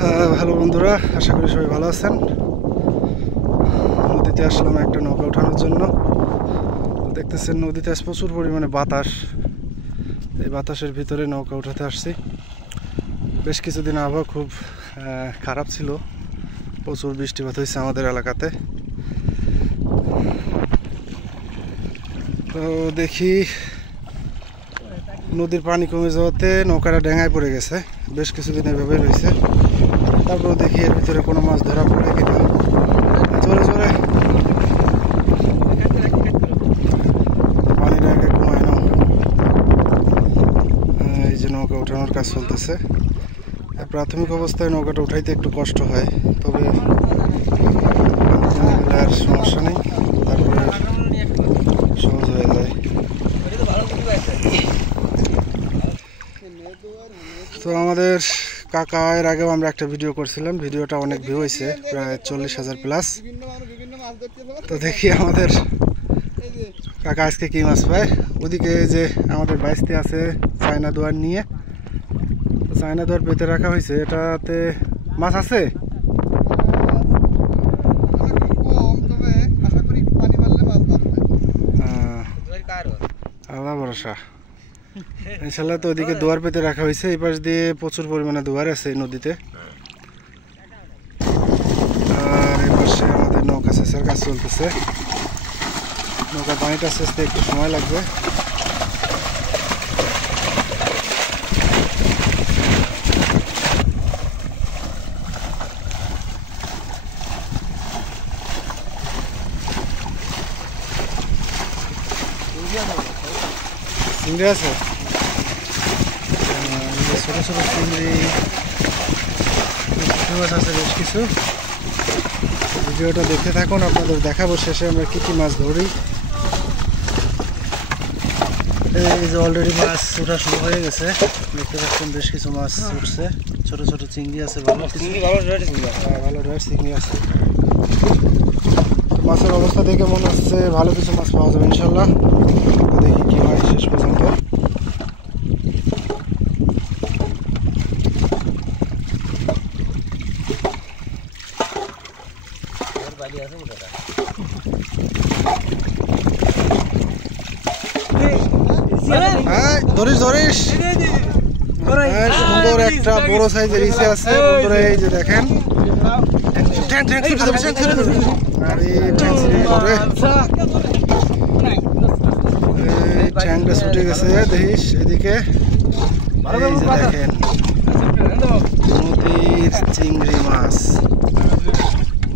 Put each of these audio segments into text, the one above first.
Hello বন্ধুরা, আশা করি সবাই ভালো আছেন। নদীতে আসলাম একটা নৌকা ওঠানোর জন্য। দেখতেছেন নদীতে আজ প্রচুর পরিমাণে বাতাস। এই বাতাসের ভিতরে নৌকা উঠাতে আসছি। বেশ কিছুদিন আবহাওয়া খুব খারাপ ছিল, প্রচুর বৃষ্টিপাত হয়েছে আমাদের এলাকাতে। তো দেখি নদীর পানি কমে যাওয়াতে নৌকাটা ডেঙায় পড়ে গেছে, বেশ কিছুদিন এভাবে রয়েছে। তারপর দেখি এর ভিতরে কোনো মাছ ধরা পড়ে কিনা। জোরে জোরে পানিটা আগে কমায় না। এই যে নৌকা ওঠানোর কাজ চলতেছে। প্রাথমিক অবস্থায় নৌকাটা উঠাইতে একটু কষ্ট হয়, তবে আর সমস্যা নেই, তারপরে সহজ হয়ে যায়। তো আমাদের কাকা এর আগেও আমরা একটা ভিডিও করছিলাম, ভিডিওটা অনেক ভিউ হয়েছে, প্রায় 40,000 প্লাস। তো দেখি আমাদের কাকা আজকে কি মাছ পায়। ওদিকে যে আমাদের বাইসতে আছে চায়না দোয়ার নিয়ে, চায়না দোয়ার পেতে রাখা হয়েছে, এটাতে মাছ আছে। আল্লাহ ভরসা, ইনশাল্লাহ। তো ওদিকে দোয়ার পেতে রাখা হয়েছে, এই পাশ দিয়ে প্রচুর পরিমাণে দোয়ার আছে এই নদীতে। আর এই পাশে আমাদের নৌকা সেচের কাজ চলতেছে। নৌকা পানিটা সেচতে একটু সময় লাগবে। চিংড়ি আছে, ছোট ছোট চিংড়ি মাছ আছে বেশ কিছু। ভিডিওটা দেখতে থাকুন, আপনাদের দেখাবো শেষে আমরা কি কি মাছ ধরি। এই যে অলরেডি মাছ ওঠা শুরু হয়ে গেছে, দেখতে পাচ্ছেন বেশ কিছু মাছ উঠছে। ছোট ছোট চিংড়ি আছে, ভালো রেট চিংড়ি আছে। মাছের অবস্থা দেখে মনে হচ্ছে ভালো কিছু মাছ পাওয়া যাবে ইনশাল্লাহ। দেখি কি হয় শেষ পর্যন্ত। ধরিস ধরিস, সুন্দর একটা বড় সাইজের ইসে আছে বন্ধুরা। এই যে দেখেন, ট্যাংটা ছুটে গেছে। দেখিস এদিকে, এই যে দেখেন নদীর চিংড়ি মাছ,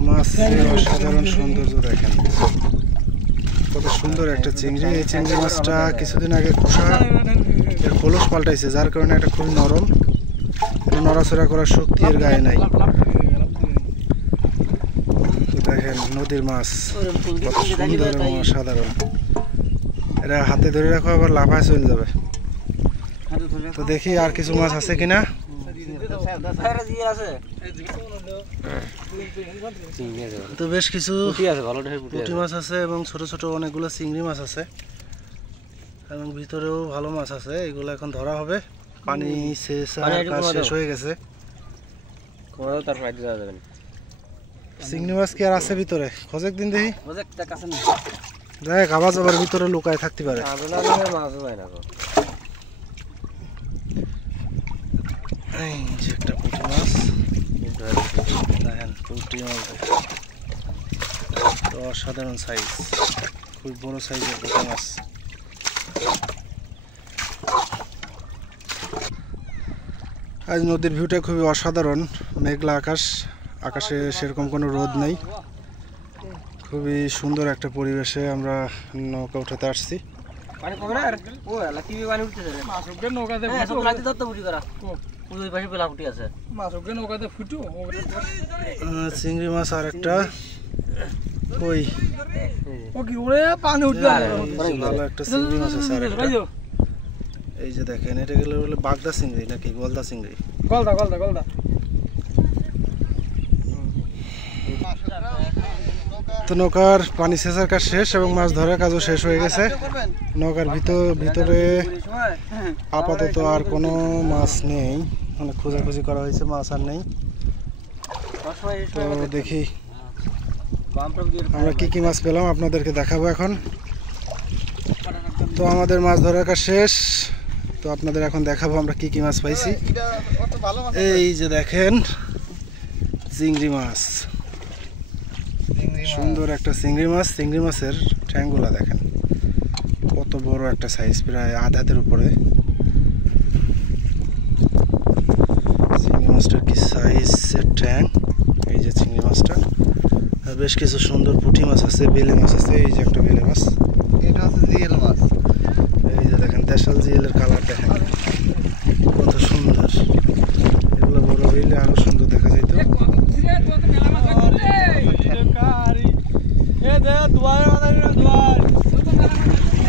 মাছের অসাধারণ সৌন্দর্য দেখেন, কত সুন্দর একটা চিংড়ি। এই চিংড়ি মাছটা কিছুদিন আগে এর খোলস পাল্টাইছে, যার কারণে এটা খুব নরম, নড়াচড়া করার শক্তি এর গায়ে নাই। দেখেন নদীর মাছ কত সুন্দর এবং অসাধারণ। এটা হাতে ধরে রাখো, আবার লাফায় চলে যাবে। তো দেখি আর কিছু মাছ আছে কিনা। তো বেশ কিছু পুঁটি মাছ আছে এবং ছোট ছোট অনেকগুলো চিংড়ি মাছ আছে, এবং ভিতরেও ভালো মাছ আছে। এগুলো এখন ধরা হবে, পানি শেষ হয়ে গেছে। চিংড়ি মাছ কি আর আছে ভিতরে? খোঁজ একদিন দেখি, দেখ আওয়াজ আবার ভিতরে লুকায় থাকতে পারে। এই যে একটা পুঁটি মাছ, দেখেন পুঁটি মাছ তো অসাধারণ সাইজ, খুব বড় সাইজের পুঁটি মাছ। আজ নদীর ভিউটা খুবই অসাধারণ, মেঘলা আকাশ, আকাশে সেরকম কোনো রোদ নেই। খুবই সুন্দর একটা পরিবেশে আমরা নৌকা উঠাতে আসছি। চিংড়ি মাছ আর একটা কই, ভালো একটা চিংড়ি মাছ আছে। এই যে দেখেন, এটা গেলে বলে বাগদা চিংড়ি নাকি গলদা চিংড়ি? গলদা। তো নৌকার পানি সেচার কাজ শেষ এবং মাছ ধরার কাজও শেষ হয়ে গেছে। নৌকার ভিতরে আপাতত আর কোনো মাছ নেই, অনেক খোঁজাখুঁজি করা হয়েছে, মাছ আর নেই। তো দেখি আমরা কি কি মাছ পেলাম আপনাদেরকে দেখাবো এখন। তো আমাদের মাছ ধরার কাজ শেষ, তো আপনাদের এখন দেখাবো আমরা কি কি মাছ পাইছি। এই যে দেখেন চিংড়ি মাছ, সুন্দর একটা চিংড়ি মাছ। চিংড়ি মাছের ঠ্যাংগুলা দেখেন কত বড় একটা সাইজ, প্রায় আধ হাতের উপরে। চিংড়ি মাছটার কি সাইজের ঠ্যাং, এই যে চিংড়ি মাছটা। আর বেশ কিছু সুন্দর পুঁটি মাছ আছে, বেলে মাছ আছে। এই যে একটা বেলে মাছ, এটা হচ্ছে জিএল মাছ। এই যে দেখেন দেশাল জিএলের কালার দেখেন কত সুন্দর। এগুলো বড় হইলে আরো সুন্দর দেখা যেত।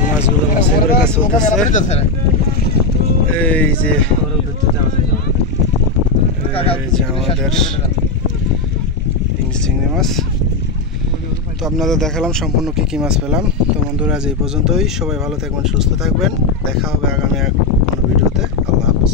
মাছগুলো মাছের কাছে চলতেছে। এই যে আমাদের চিংড়ি মাছ। তো আপনাদের দেখালাম সম্পূর্ণ কি কি মাছ পেলাম। তো বন্ধুরা আজ এই পর্যন্তই, সবাই ভালো থাকবেন, সুস্থ থাকবেন, দেখা হবে আগামী কোনো ভিডিওতে। আল্লাহ হাফেজ।